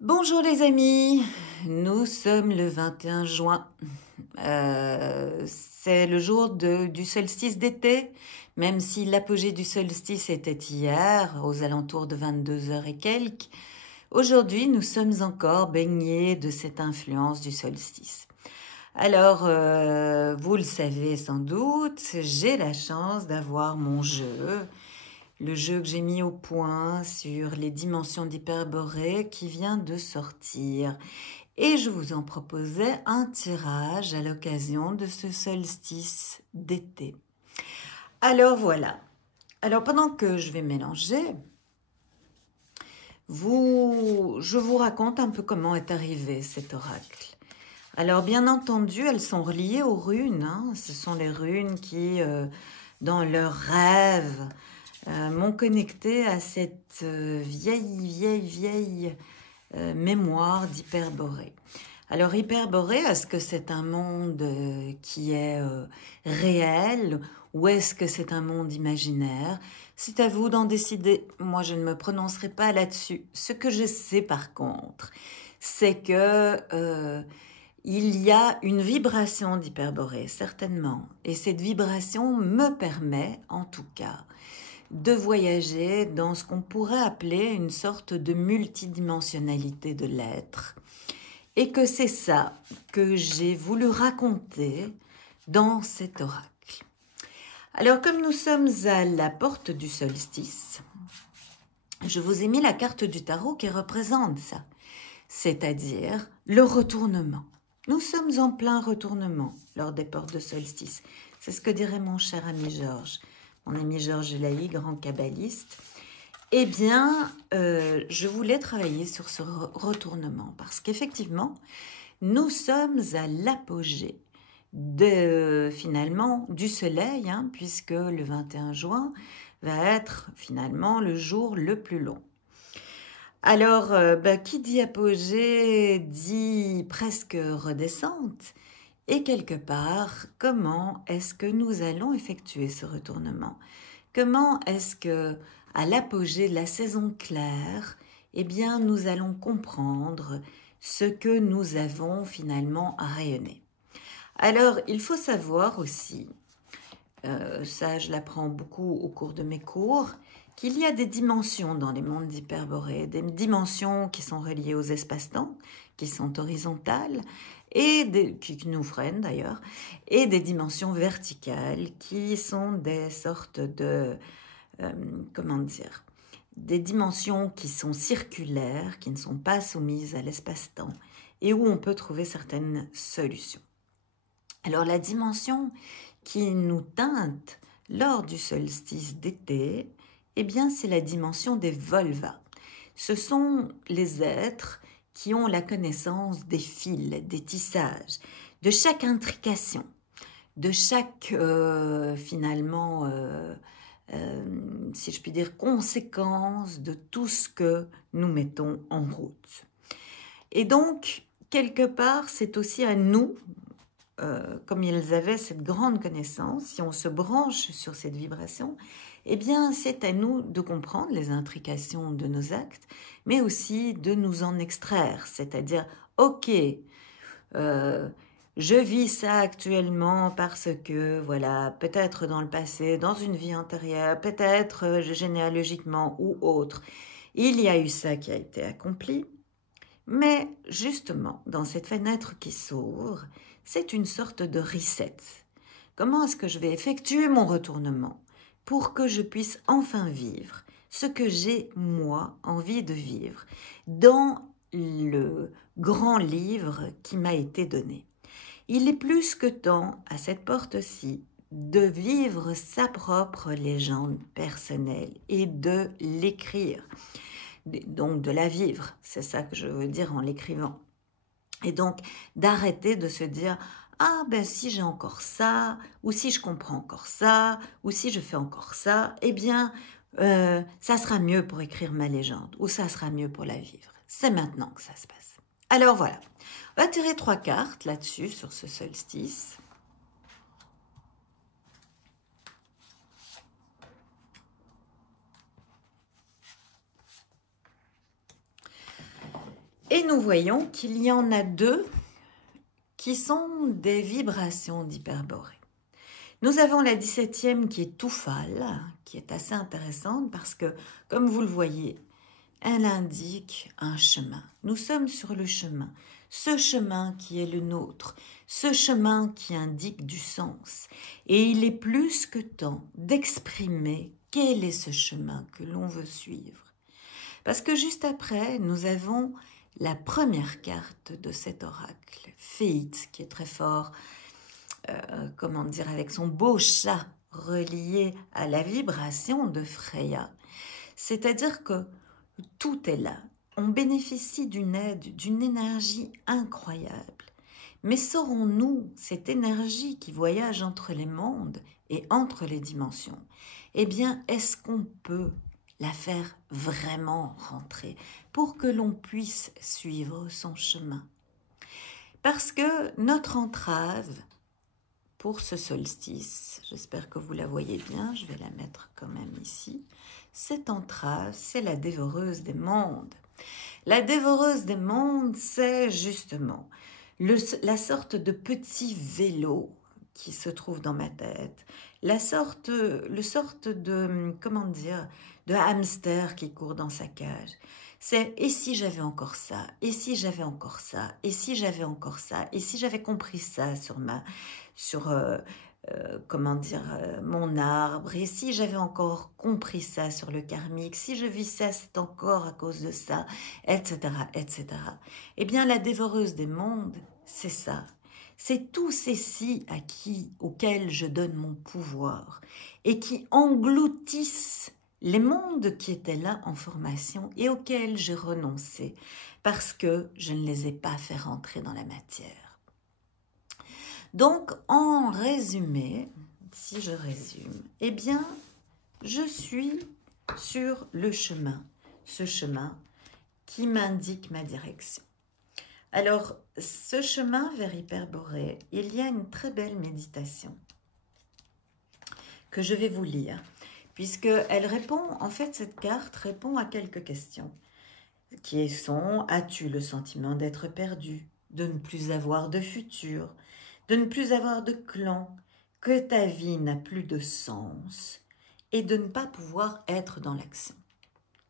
Bonjour les amis, nous sommes le 21 juin. C'est le jour du solstice d'été, même si l'apogée du solstice était hier, aux alentours de 22 heures et quelques. Aujourd'hui, nous sommes encore baignés de cette influence du solstice. Alors, vous le savez sans doute, j'ai la chance d'avoir mon jeu, le jeu que j'ai mis au point sur les dimensions d'Hyperborée qui vient de sortir. Et je vous en proposais un tirage à l'occasion de ce solstice d'été. Alors voilà. Alors pendant que je vais mélanger, je vous raconte un peu comment est arrivé cet oracle. Alors bien entendu, elles sont reliées aux runes. Hein. Ce sont les runes qui, dans leurs rêves, m'ont connecté à cette vieille mémoire d'Hyperborée. Alors Hyperborée, est-ce que c'est un monde qui est réel ou est-ce que c'est un monde imaginaire? C'est à vous d'en décider. Moi, je ne me prononcerai pas là-dessus. Ce que je sais par contre, c'est que il y a une vibration d'Hyperborée, certainement. Et cette vibration me permet, en tout cas, de voyager dans ce qu'on pourrait appeler une sorte de multidimensionnalité de l'être. Et que c'est ça que j'ai voulu raconter dans cet oracle. Alors, comme nous sommes à la porte du solstice, je vous ai mis la carte du tarot qui représente ça, c'est-à-dire le retournement. Nous sommes en plein retournement lors des portes de solstice. C'est ce que dirait mon cher ami Georges, mon ami Georges Laï, grand kabbaliste. Eh bien, je voulais travailler sur ce retournement parce qu'effectivement, nous sommes à l'apogée finalement du soleil, hein, puisque le 21 juin va être finalement le jour le plus long. Alors, qui dit apogée dit presque redescente. Et quelque part, comment est-ce que nous allons effectuer ce retournement? Comment est-ce que, à l'apogée de la saison claire, eh bien, nous allons comprendre ce que nous avons finalement à rayonner? Alors, il faut savoir aussi, ça je l'apprends beaucoup au cours de mes cours, qu'il y a des dimensions dans les mondes d'Hyperborée, des dimensions qui sont reliées aux espaces-temps, qui sont horizontales, qui nous freinent d'ailleurs, et des dimensions verticales qui sont des sortes de, comment dire, des dimensions qui sont circulaires, qui ne sont pas soumises à l'espace-temps, et où on peut trouver certaines solutions. Alors la dimension qui nous teinte lors du solstice d'été, eh bien c'est la dimension des Volvas. Ce sont les êtres qui ont la connaissance des fils, des tissages, de chaque intrication, de chaque finalement, si je puis dire, conséquence de tout ce que nous mettons en route. Et donc, quelque part, c'est aussi à nous, comme ils avaient cette grande connaissance, si on se branche sur cette vibration, eh bien, c'est à nous de comprendre les intrications de nos actes, mais aussi de nous en extraire, c'est-à-dire, ok, je vis ça actuellement parce que, voilà, peut-être dans le passé, dans une vie antérieure, peut-être généalogiquement ou autre, il y a eu ça qui a été accompli. Mais justement, dans cette fenêtre qui s'ouvre, c'est une sorte de reset. Comment est-ce que je vais effectuer mon retournement pour que je puisse enfin vivre ce que j'ai, moi, envie de vivre dans le grand livre qui m'a été donné? Il est plus que temps, à cette porte-ci, de vivre sa propre légende personnelle et de l'écrire. Donc de la vivre, c'est ça que je veux dire en l'écrivant. Et donc d'arrêter de se dire « Ah ben si j'ai encore ça, ou si je comprends encore ça, ou si je fais encore ça, eh bien ça sera mieux pour écrire ma légende, ou ça sera mieux pour la vivre. » C'est maintenant que ça se passe. Alors voilà, on va tirer 3 cartes là-dessus, sur ce solstice. Et nous voyons qu'il y en a deux qui sont des vibrations d'Hyperborée. Nous avons la 17e qui est Toufal, qui est assez intéressante parce que, comme vous le voyez, elle indique un chemin. Nous sommes sur le chemin, ce chemin qui est le nôtre, ce chemin qui indique du sens. Et il est plus que temps d'exprimer quel est ce chemin que l'on veut suivre. Parce que juste après, nous avons la première carte de cet oracle, Fate, qui est très fort, comment dire, avec son beau chat relié à la vibration de Freya. C'est-à-dire que tout est là. On bénéficie d'une aide, d'une énergie incroyable. Mais saurons-nous cette énergie qui voyage entre les mondes et entre les dimensions? Eh bien, est-ce qu'on peut la faire vraiment rentrer pour que l'on puisse suivre son chemin? Parce que notre entrave pour ce solstice, j'espère que vous la voyez bien, je vais la mettre quand même ici, cette entrave, c'est la dévoreuse des mondes. La dévoreuse des mondes, c'est justement la sorte de petit vélo qui se trouve dans ma tête, le sorte de, comment dire, de hamster qui court dans sa cage. C'est « et si j'avais encore ça, et si j'avais encore ça, et si j'avais encore ça, et si j'avais compris ça comment dire, mon arbre, et si j'avais encore compris ça sur le karmique, si je vis ça, c'est encore à cause de ça, etc., etc. » Eh bien, la dévoreuse des mondes, c'est ça. C'est tous ces si auxquels je donne mon pouvoir et qui engloutissent les mondes qui étaient là en formation et auxquels j'ai renoncé parce que je ne les ai pas fait rentrer dans la matière. Donc, en résumé, si je résume, eh bien, je suis sur le chemin, ce chemin qui m'indique ma direction. Alors, ce chemin vers Hyperborée, il y a une très belle méditation que je vais vous lire, puisque elle répond, en fait, cette carte répond à quelques questions, qui sont: as-tu le sentiment d'être perdu, de ne plus avoir de futur, de ne plus avoir de clan, que ta vie n'a plus de sens et de ne pas pouvoir être dans l'action?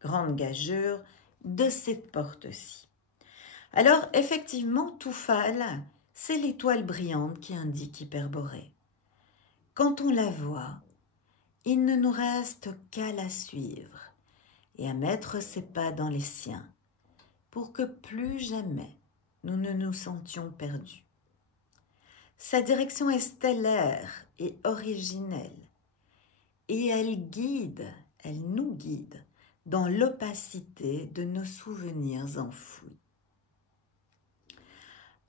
Grande gageure de cette porte-ci. Alors, effectivement, Toufal, c'est l'étoile brillante qui indique Hyperborée. Quand on la voit, il ne nous reste qu'à la suivre et à mettre ses pas dans les siens pour que plus jamais nous ne nous sentions perdus. Sa direction est stellaire et originelle et elle nous guide dans l'opacité de nos souvenirs enfouis.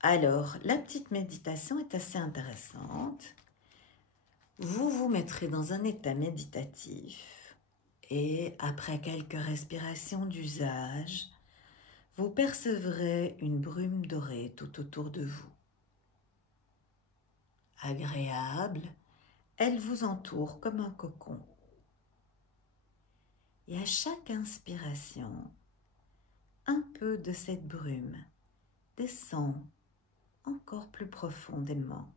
Alors, la petite méditation est assez intéressante. Vous vous mettrez dans un état méditatif et après quelques respirations d'usage, vous percevrez une brume dorée tout autour de vous. Agréable, elle vous entoure comme un cocon. Et à chaque inspiration, un peu de cette brume descend encore plus profondément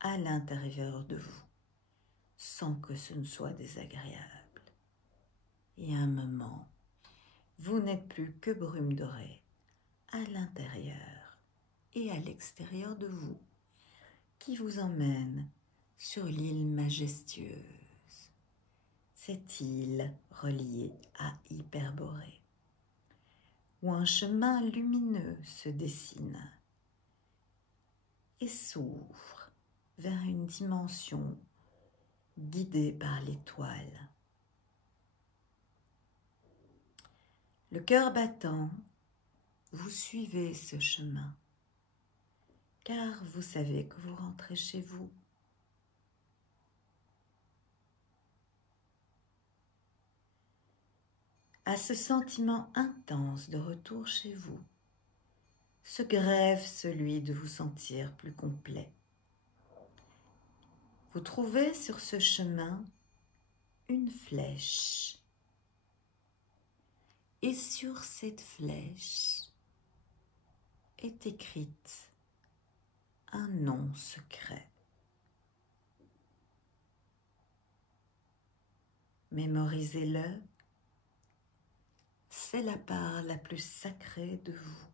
à l'intérieur de vous, sans que ce ne soit désagréable. Et à un moment, vous n'êtes plus que brume dorée à l'intérieur et à l'extérieur de vous, qui vous emmène sur l'île majestueuse, cette île reliée à Hyperborée, où un chemin lumineux se dessine et s'ouvre vers une dimension guidée par l'étoile. Le cœur battant, vous suivez ce chemin, car vous savez que vous rentrez chez vous. À ce sentiment intense de retour chez vous, se greffe celui de vous sentir plus complet. Vous trouvez sur ce chemin une flèche. Et sur cette flèche, est écrite un nom secret. Mémorisez-le, c'est la part la plus sacrée de vous.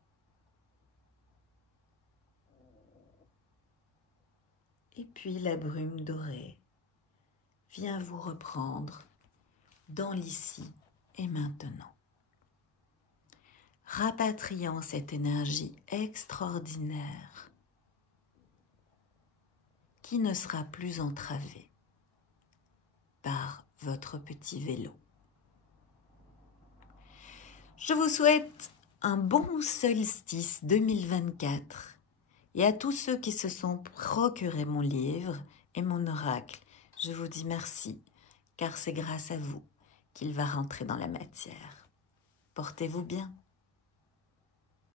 Et puis la brume dorée vient vous reprendre dans l'ici et maintenant, rapatriant cette énergie extraordinaire qui ne sera plus entravée par votre petit vélo. Je vous souhaite un bon solstice 2024 et à tous ceux qui se sont procurés mon livre et mon oracle, je vous dis merci car c'est grâce à vous qu'il va rentrer dans la matière. Portez-vous bien.